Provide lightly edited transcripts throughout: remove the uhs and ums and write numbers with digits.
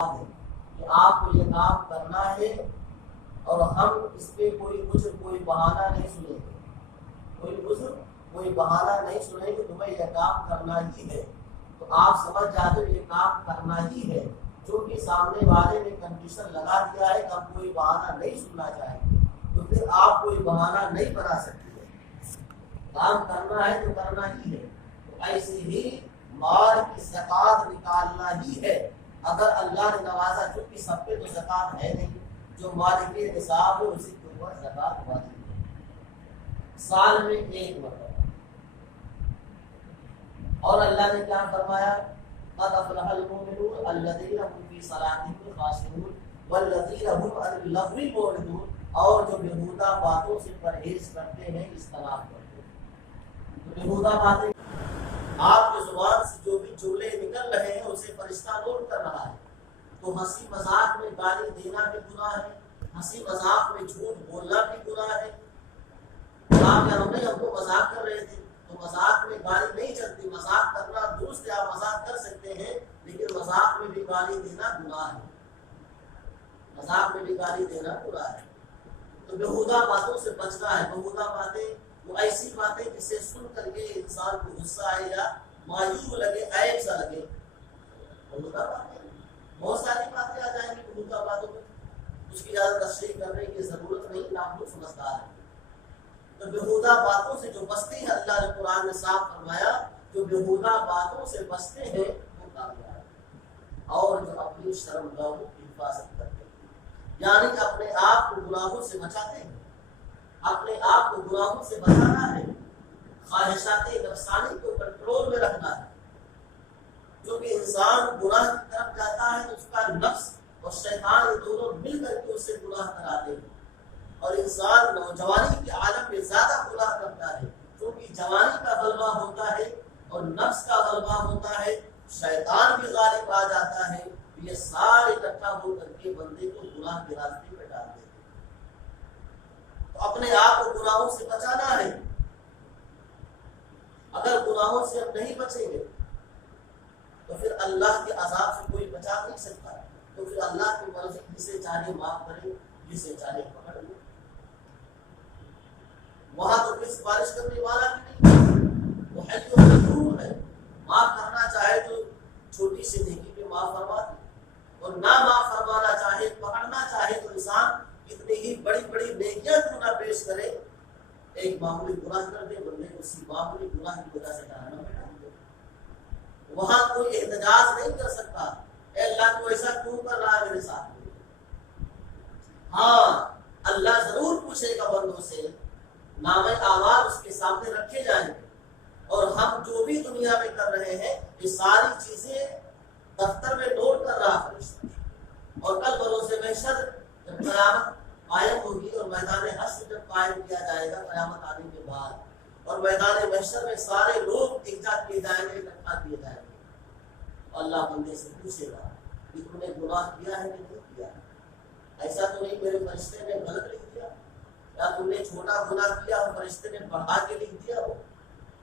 کہ آپ کو یہ کام کرنا ہے اور ہم اس پہ کوئی عذر کوئی بہانہ نہیں سنیں گے، کوئی عذر کوئی بہانہ نہیں سنیں گے، تمہیں یہ کام کرنا ہی ہے۔ تو آپ سمجھ جاتے ہو یہ کام کرنا ہی ہے، چونکہ سامنے والے نے کنڈیشن لگا دیا ہے کہ ہم کوئی بہانہ نہیں سننا چاہیں گے، تو پھر آپ کوئی بہانہ نہیں بنا سکتے، کام کرنا ہے تو کرنا ہی ہے۔ تو ایسے ہی مال کی زکات نکالنا ہی ہے۔ اگر اللہ نے نوازا، چونکہ سب پہ تو زکات ہے نہیں، جو مالک نصاب ہے اسی کے اوپر زکات واجب ہے، سال میں ایک مرتبہ۔ اور اللہ نے کیا فرمایا؟ قد افلح المؤمنون الذین هم فی صلاتهم خاشعون والذین هم عن اللغو معرضون، اور جو بیہودہ باتوں سے پرہیز کرتے ہیں، اجتناب کرتے ہیں۔ تو بیہودہ باتیں، آپ کی زبان سے جو بھی جملے نکل رہے ہیں اسے فرشتہ نوٹ کر رہا ہے۔ تو ہنسی مذاق میں گالی دینا بھی گناہ ہے، ہنسی مذاق میں جھوٹ بولنا بھی گناہ ہے۔ آپ ہم کو مذاق کر رہے تھے تو مذاق میں گالی نہیں چلتی، مذاق کرنا درست ہے، آپ مذاق کر سکتے ہیں، لیکن مذاق میں بھی گالی دینا گناہ ہے، مذاق میں بھی گالی دینا گناہ ہے۔ تو بیہودہ باتوں سے بچنا ہے۔ بیہودہ باتیں وہ ایسی باتیں جسے سن کر کے انسان کو غصہ آئے یا مایوب لگے، عیب سا لگے۔ بیہودہ باتیں بہت ساری باتیں آ جائیں گی بیہودہ باتوں میں، اس کی زیادہ تشریح کرنے کی ضرورت نہیں، آپ لوگ سمجھدار ہیں۔ تو بیہودہ باتوں سے جو بچتے ہیں، اللہ نے قرآن میں صاف فرمایا، جو بیہودہ باتوں سے بچتے ہیں وہ کامیاب ہیں، اور جو اپنی شرمگاہوں کی حفاظت کرتے ہیں، یعنی اپنے آپ کو گناہوں سے بچاتے ہیں۔ اپنے آپ کو گناہوں سے بچانا ہے، خواہشات نفسانی کو کنٹرول میں رکھنا ہے۔ کیونکہ انسان گناہ کی طرف جاتا ہے تو اس کا نفس اور شیطان یہ دونوں مل کر کے اسے گناہ کراتے ہیں، اور انسان نوجوانی کے عالم میں زیادہ گناہ کرتا ہے، کیونکہ جوانی کا غلبہ ہوتا ہے اور نفس کا غلبہ ہوتا ہے، شیطان بھی غالب آ جاتا ہے، یہ سارے اکٹھا ہو کر کے بندے کو گناہ کے راستے پہ ڈال دیتے ہیں۔ تو اپنے آپ کو گناہوں سے بچانا ہے۔ اگر گناہوں سے ہم نہیں بچیں گے تو پھر اللہ کے عذاب سے کوئی بچا نہیں سکتا، تو پھر اللہ کی مرضی، جسے چاہے معاف کرے، جسے چاہے پکڑ لے۔ وہاں تو کوئی سفارش کرنے والا بھی نہیں، وہ حی و قیوم ہے، معاف کرنا چاہے تو چھوٹی سی نیکی پہ معاف فرما دے، اور نہ معاف فرمانا چاہے، پکڑنا چاہے تو انسان کتنی ہی بڑی بڑی نیکیاں کیوں نہ پیش کرے، ایک معمولی گناہ کر دے، بندے کو اسی معمولی گناہ کی وجہ سے جہنم میں ڈال دے۔ وہاں کوئی احتجاج نہیں کر سکتا، اے اللہ تو ایسا کیوں کر رہا ہے میرے ساتھ۔ ہاں، اللہ ضرور پوچھے گا بندوں سے، نام اعمال اس کے سامنے رکھے جائیں گے، اور ہم جو بھی دنیا میں کر رہے ہیں یہ ساری چیزیں دفتر میں نوٹ کر رہا فرشتہ، اور کل بروز محشر جب قیامت قائم ہوگی اور میدان حشر جب قائم کیا جائے گا قیامت آنے کے بعد، اور میدان محشر میں سارے لوگ اکٹھا کیے جائیں گے، اکٹھا کیے جائیں گے، اللہ بندے سے پوچھے گا کہ تم نے گناہ کیا ہے کہ نہیں کیا؟ ایسا تو نہیں میرے فرشتے نے غلط لکھ دیا، یا تم نے چھوٹا گناہ کیا اور فرشتے نے بڑھا کے لکھ دیا؟ وہ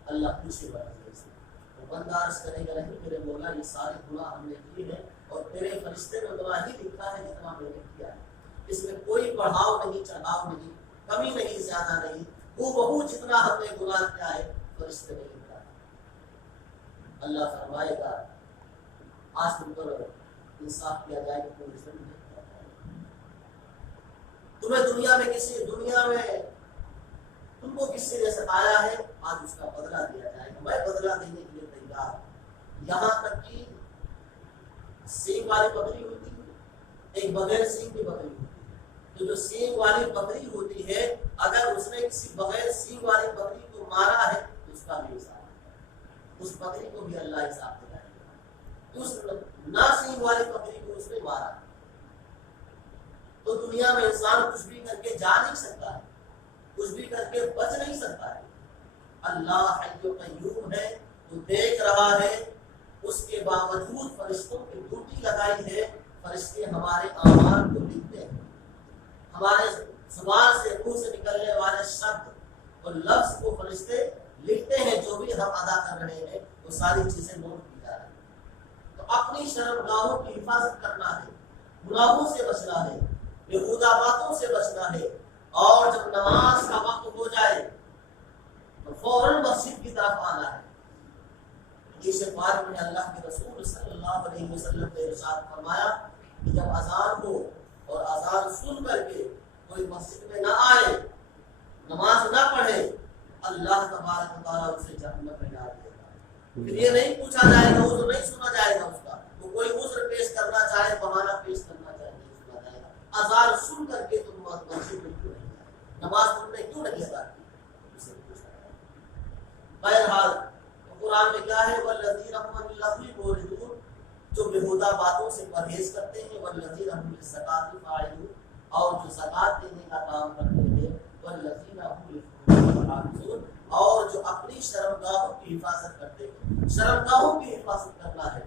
اللہ پوچھے گا بندے سے، تو بندہ عرض کرے گا نہیں میرے مولا یہ سارے گناہ ہم نے کیے ہیں، اور تیرے فرشتے نے اتنا ہی لکھا ہے جتنا میں نے کیا ہے، اس میں کوئی بڑھاؤ نہیں، چڑھاؤ نہیں، کمی نہیں، زیادہ نہیں، وہ بہو جتنا ہم نے گناہ کیا ہے فرشتے نے لکھا ہے۔ اللہ فرمائے گا آج تم پر انصاف کیا جائے کہ کوئی ظلم نہیں کیا جائے، تمہیں دنیا میں تم کو کس نے ستایا ہے، آج اس کا بدلہ دیا جائے گا، میں بدلہ دینے کے لیے تیار ہوں۔ یہاں تک کہ سینگ والی بکری ہوتی ہے، ایک بغیر سینگ کی بکری ہوتی ہے، تو جو سینگ والی بکری ہوتی ہے اگر اس نے کسی بغیر سینگ والی بکری کو مارا ہے تو اس کا بھی حساب ہے، اس بکری کو بھی اللہ حساب دلائے گا، اس نہ سینگ والی بکری کو اس نے مارا۔ تو دنیا میں انسان کچھ بھی کر کے جا نہیں سکتا ہے، کچھ بھی کر کے بچ نہیں سکتا ہے۔ اللہ حی و قیوم ہے، جو دیکھ رہا ہے، اس کے باوجود فرشتوں کی ڈیوٹی لگائی ہے، فرشتے ہمارے اعمال کو لکھتے ہیں، ہمارے زبان سے، منہ سے نکلنے والے شبد اور لفظ کو فرشتے لکھتے ہیں، جو بھی ہم ادا کر رہے ہیں وہ ساری چیزیں نوٹ کی جا رہی ہیں۔ تو اپنی اپنی شرمگاہوں کی حفاظت کرنا ہے، گناہوں سے بچنا ہے، بیہودہ باتوں سے بچنا ہے، اور جب نماز کا وقت ہو جائے تو فوراً مسجد کی طرف آنا ہے۔ جس بات میں اللہ کے رسول صلی اللہ علیہ وسلم نے ارشاد فرمایا کہ جب اذان ہو اور اذان سن کر کے کوئی مسجد میں نہ آئے، نماز نہ پڑھے، اللہ تبارک و تعالیٰ اسے جہنم میں ڈال دے گا۔ پھر یہ نہیں پوچھا جائے گا، عذر نہیں سنا جائے گا اس کا، وہ کوئی عذر پیش کرنا چاہے، بہانہ پیش کرنا چاہے، نہیں سنا جائے گا۔ اذان سن کر کے تم مسجد میں کیوں نہیں آئے، نماز تم نے کیوں نہیں ادا کی، اسے پوچھا جائے گا۔ بہرحال قرآن میں کیا ہے، والذین هم عن اللغو معرضون، جو بیہودہ باتوں سے پرہیز کرتے ہیں، والذین هم للزکاۃ فاعلون، اور جو زکات دینے کا کام کرتے ہیں، والذین هم لفروجہم حافظون، اور جو اپنی شرمگاہوں کی حفاظت کرتے ہیں۔ شرمگاہوں کی حفاظت کرنا ہے،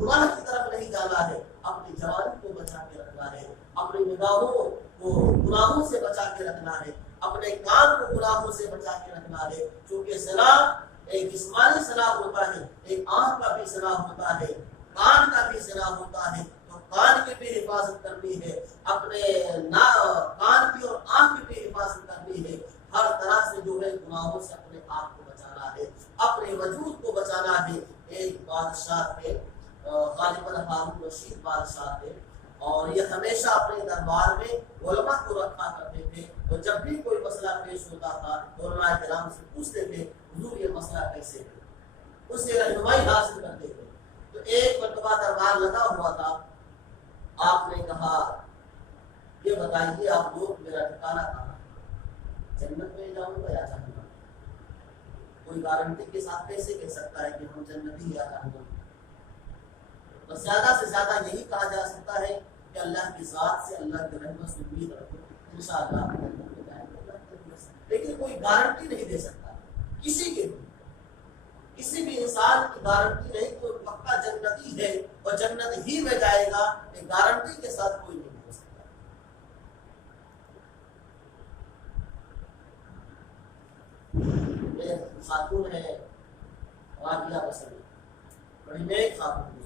گناہ کی طرف نہیں جانا ہے، اپنی جوانی کو بچا کے رکھنا ہے، اپنی نگاہوں کو گناہوں سے بچا کے رکھنا ہے، اپنے کان کو گناہوں سے بچا کے رکھنا ہے، کیونکہ زنا ایک جسمانی زنا ہوتا ہے، ایک آنکھ کا بھی زنا ہوتا ہے، کان کا بھی زنا ہوتا ہے، تو کان کی بھی حفاظت کرنی ہے، اپنے کان کی اور آنکھ کی بھی حفاظت کرنی ہے، ہر طرح سے جو ہے گناہوں سے اپنے آپ کو بچانا ہے، اپنے وجود کو بچانا ہے۔ ایک بادشاہ تھے، غالباً ہارون رشید بادشاہ تھے، اور یہ ہمیشہ اپنے دربار میں علماء کو رکھا کرتے تھے، اور جب بھی کوئی مسئلہ پیش ہوتا تھا علماء کرام سے پوچھتے تھے حضور یہ مسئلہ کیسے ہے، اس سے رہنمائی حاصل کرتے تھے۔ تو ایک مرتبہ دربار لگا ہوا تھا، آپ نے کہا یہ بتائیے آپ لوگ میرا ٹھکانہ کہاں ہے، جنت میں جاؤں گا یا جہنم؟ کوئی گارنٹی کے ساتھ کیسے کہہ سکتا ہے کہ ہم جنتی یا جہنم؟ بس زیادہ سے زیادہ یہی کہا جا سکتا ہے کہ اللہ کی ذات سے، اللہ کی رحمت سے امید رکھو، انشاءاللہ آپ جنت میں جائیں گے، لیکن کوئی گارنٹی نہیں دے سکتا کسی کے بھی، کسی بھی انسان کی گارنٹی نہیں، کوئی پکا جنتی ہے اور جنت ہی میں جائے گا، ایک گارنٹی کے ساتھ کوئی نہیں ہو سکتا۔ ایک خاتون ہے رابعہ بصری، بڑی نیک خاتون،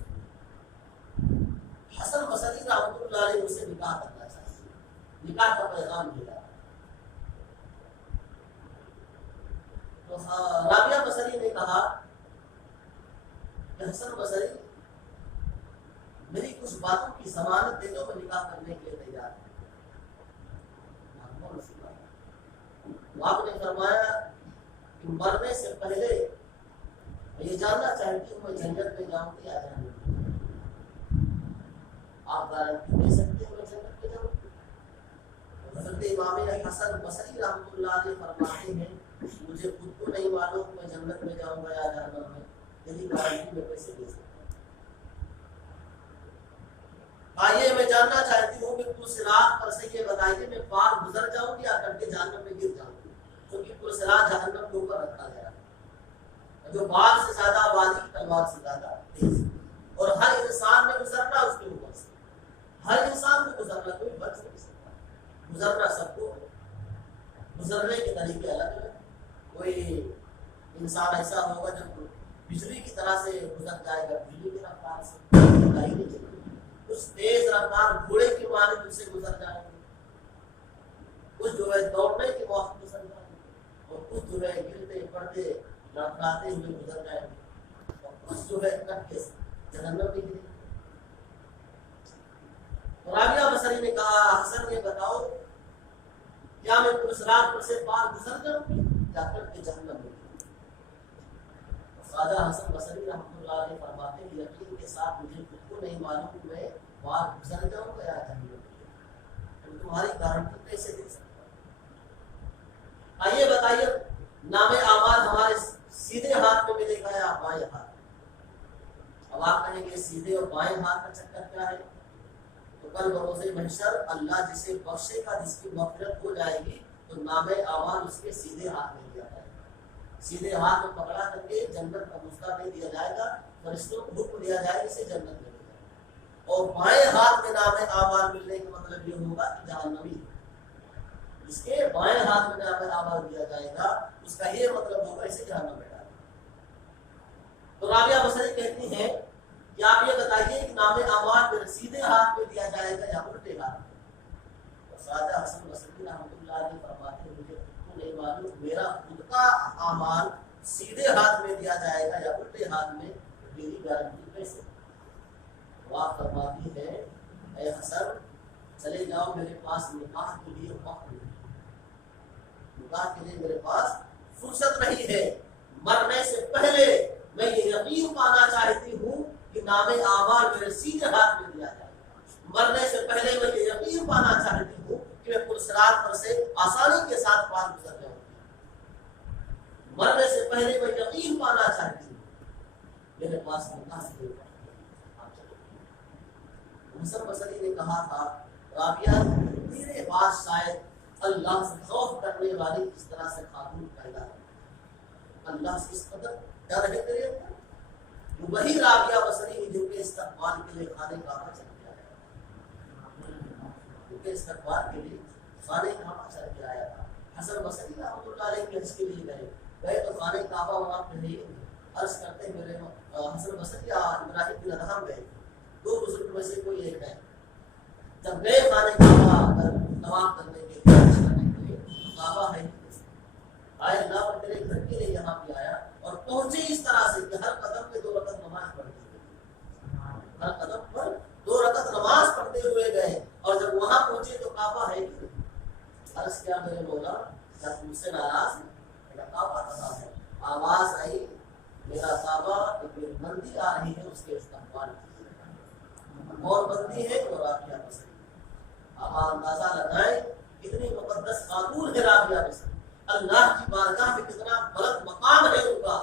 حسن بصری رحمۃ اللہ علیہ اسے نکاح کرنا چاہتی ہے، نکاح کا پیغام ملا تو رابعہ بصری نے کہا کہ حسن بصری میری کچھ باتوں کی ضمانت دے دو، میں نکاح کرنے کے لیے تیار ہوں۔ آپ نے فرمایا کہ مرنے سے پہلے میں یہ جاننا چاہتی ہوں میں جنت میں جاؤں گی یا جہنم میں؟ آپ گارنٹی دے سکتے ہیں میں جنت میں جاؤں گی؟ حضرت امام حسن بصری رحمۃ اللہ علیہ فرماتے ہیں مجھے خود کو نہیں معلوم میں جنت میں جاؤں گا یا جہنم میں، یہی گارنٹی میں کیسے دے سکتا ہوں؟ آئیے میں جاننا چاہتی ہوں کہ پرصراط پر سے یہ بتائیے میں پار گزر جاؤں گی یا کر کے جہنم میں گر جاؤں گی، کیونکہ پرصراط جہنم کے اوپر رکھا گیا ہے، جو بال سے زیادہ آبادی تلوار سے زیادہ تیز، اور ہر انسان نے گزرنا اس کے اوپر سے، ہر انسان کو گزرنا، کوئی بچ نہیں سکتا، گزرنا سب کو، گزرنے کے طریقے الگ الگ، کوئی انسان ایسا ہوگا جو بجلی کی طرح سے گزر جائے گا، بجلی کی رفتار سے، کچھ تیز رفتار گھوڑے کی مانند سے گزر جائیں گے، کچھ جو ہے دوڑنے کے موقع گزر جائیں گے، اور کچھ جو ہے گرتے پڑتے لڑکھڑاتے ہوئے گزر جائیں گے، اور کچھ جو ہے کٹ کے جہنم میں گریں گے۔ رابعہ بصری نے کہا حسن یہ بتاؤ کیا میں پرصراط پر سے پار گزر جاؤں گی یا کٹ کے جہنم میں؟ خواجہ حسن بصری رحمۃ اللہ علیہ فرماتے ہیں یقین کے ساتھ مجھے خود کو نہیں معلوم کہ میں پار گزر جاؤں گا یا جہنم میں، تمہاری گارنٹی کیسے دے سکتا ہوں؟ آئیے بتائیے نام اعمال ہمارے سیدھے ہاتھ میں ملے گا یا بائیں ہاتھ میں؟ اب آپ کہیں گے سیدھے اور بائیں ہاتھ کا چکر کیا ہے؟ تو کل بروز محشر اللہ جسے بخشے گا، جس کی مغفرت ہو جائے گی، تو نام اعمال اس کے سیدھے ہاتھ میں دیا جائے گا، سیدھے ہاتھ میں پکڑا کر کے جنت کا مستہ دے دیا جائے گا، فرشتوں کو حکم دیا جائے گا اسے جنت میں لے جائے گا، اور بائیں ہاتھ میں نام اعمال ملنے کا مطلب یہ ہوگا کہ جہنمی، جس کے بائیں ہاتھ میں نام اعمال دیا جائے گا اس کا یہ مطلب ہوگا اسے جہنم میں ڈالے۔ تو رابعہ بصری کہتی ہیں کہ آپ یہ بتائیے کہ نام اعمال میرے سیدھے ہاتھ میں دیا جائے گا یا الٹے ہاتھ میں؟ خواجہ حسن بصری رحمۃ اللہ علیہ فرماتے ہیں مجھے تو نہیں معلوم میرا خود کا اعمال سیدھے ہاتھ میں دیا جائے گا یا الٹے ہاتھ میں، میری گارنٹی کیسے؟ وہ فرماتی ہے اے حسن چلے جاؤ میرے پاس نکاح کے لیے وقت نہیں، نکاح کے لیے میرے پاس فرصت نہیں ہے، مرنے سے پہلے میں یہ یقین پانا چاہتی ہوں کہ نام اعمال میرے سیدھے ہاتھ میں دیا جائے گا، مرنے سے پہلے میں یہ یقین پانا چاہتی ہوں کہ میں پرسرات پر سے آسانی کے ساتھ پار گزر جاؤں گی، مرنے سے پہلے میں یقین پانا چاہتی ہوں میرے پاس نکاح کے لیے حسن بصری نے کہا تھا رابعہ میرے پاس شاید اللہ سے خوف کرنے والی اس طرح سے خاتون پیدا ہے، اللہ سے اس قدر ڈر ہے تیرے اندر، وہی رابعہ بصری جن کے استقبال کے لیے خانے کعبہ چل گیا ہے، ان کے استقبال کے لیے خانے کعبہ چل کے آیا تھا۔ حسن بصری رحمۃ اللہ علیہ کے حج کے لیے گئے تو خانے کعبہ وہاں پہ نہیں، عرض کرتے میرے حسن بصری ابراہیم بن ادہم گئے، دو بزرگ میں سے کوئی ایک ہے، جب گئے خانے کعبہ طواف کرنے کے لیے کعبہ ہے آئے اللہ پر تیرے گھر کے لیے یہاں پہ آیا اور پہنچے اس طرح سے کہ ہر قدم پہ 2 رکعت نماز پڑھتے ہوئے، ہر قدم پر 2 رکعت نماز پڑھتے ہوئے گئے، اور جب وہاں پہنچے تو کعبہ ہے کہ عرض کیا میرے مولا کیا تم سے ناراض ہے؟ میرا کعبہ کہاں ہے؟ آواز آئی میرا کعبہ ایک بندی آ رہی ہے اس کے استقبال کی، اور بندی ہے وہ رابعہ بصری۔ آپ اندازہ لگائیں کتنی مقدس خاتون ہے رابعہ بصری، اللہ کی بارگاہ میں کتنا بلند مقام ہے ان کا،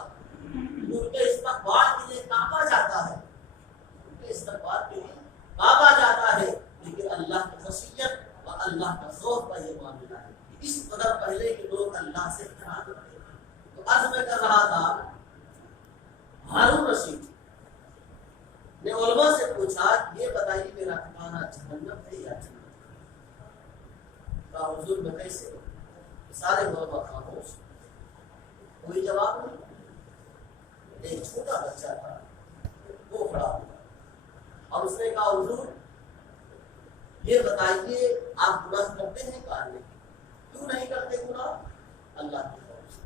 ان کے استقبال کے لیے کعبہ جاتا ہے، ان کے استقبال کے لیے کعبہ جاتا ہے، لیکن اللہ کی خشیت اور اللہ کا خوف کا یہ معاملہ ہے، اس قدر پہلے کے لوگ اللہ سے ڈرا کرتے ہیں۔ تو عرض میں کر رہا تھا ہارون رشید نے علماء سے پوچھا یہ بتائیے میرا ٹھکانہ جہنم ہے یا جنت؟ حضور میں کیسے؟ سارے علماء خاموش، کوئی جواب نہیں۔ ایک چھوٹا بچہ تھا وہ کھڑا ہوا اور اس نے کہا حضور یہ بتائیے آپ گناہ کرتے ہیں کہ نہیں؟ کیوں نہیں کرتے گناہ؟ اللہ کے خوف سے۔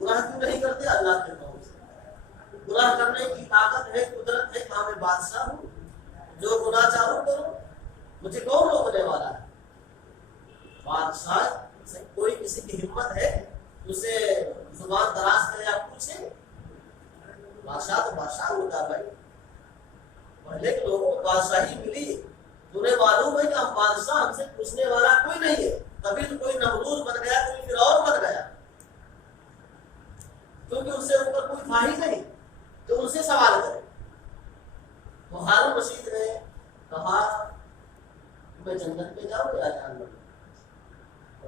گناہ کیوں نہیں کرتے؟ اللہ کے خوف سے۔ گناہ کرنے کی طاقت ہے، قدرت ہے، کہاں میں بادشاہ ہوں جو گناہ چاہوں کروں، مجھے کون روکنے والا ہے؟ بادشاہ سے کوئی کسی کی ہمت ہے اسے زبان دراز کرے آپ پوچھیں؟ بادشاہ تو بادشاہ ہوتا بھائی، پہلے کے لوگوں کو بادشاہی ملی، تمہیں معلوم ہے کہ ہم بادشاہ، ہم سے پوچھنے والا کوئی نہیں ہے، تبھی تو کوئی نمرود بن گیا، کوئی فرعون بن گیا، کیونکہ ان سے اوپر کوئی تھا ہی نہیں جو ان سے سوال کرے۔ تو ہارون رشید نے کہا میں جنت میں جاؤں یا جہنم میں؟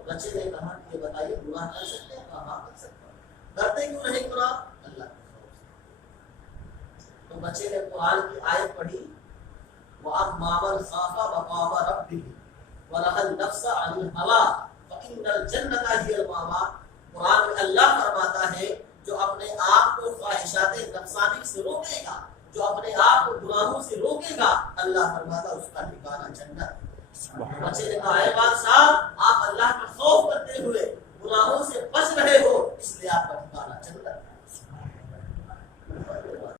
بچے نے کہا کہ یہ بتائیے گناہ کر سکتے ہیں؟ کہا ہاں کر سکتا ہوں۔ کرتے کیوں نہیں گناہ؟ اللہ کے خوف سے۔ تو بچے نے قرآن کی آیت پڑھی وَأَمَّا مَنْ خَافَ مَقَامَ رَبِّهِ وَنَهَى النَّفْسَ عَنِ الْهَوَىٰ فَإِنَّ الْجَنَّةَ هِيَ الْمَأْوَىٰ۔ قرآن میں اللہ فرماتا ہے جو اپنے آپ کو خواہشات نفسانی سے روکے گا، جو اپنے آپ کو گناہوں سے روکے گا، اللہ فرماتا اس کا ٹھکانہ جنت۔ بچے نے کہا اے بادشاہ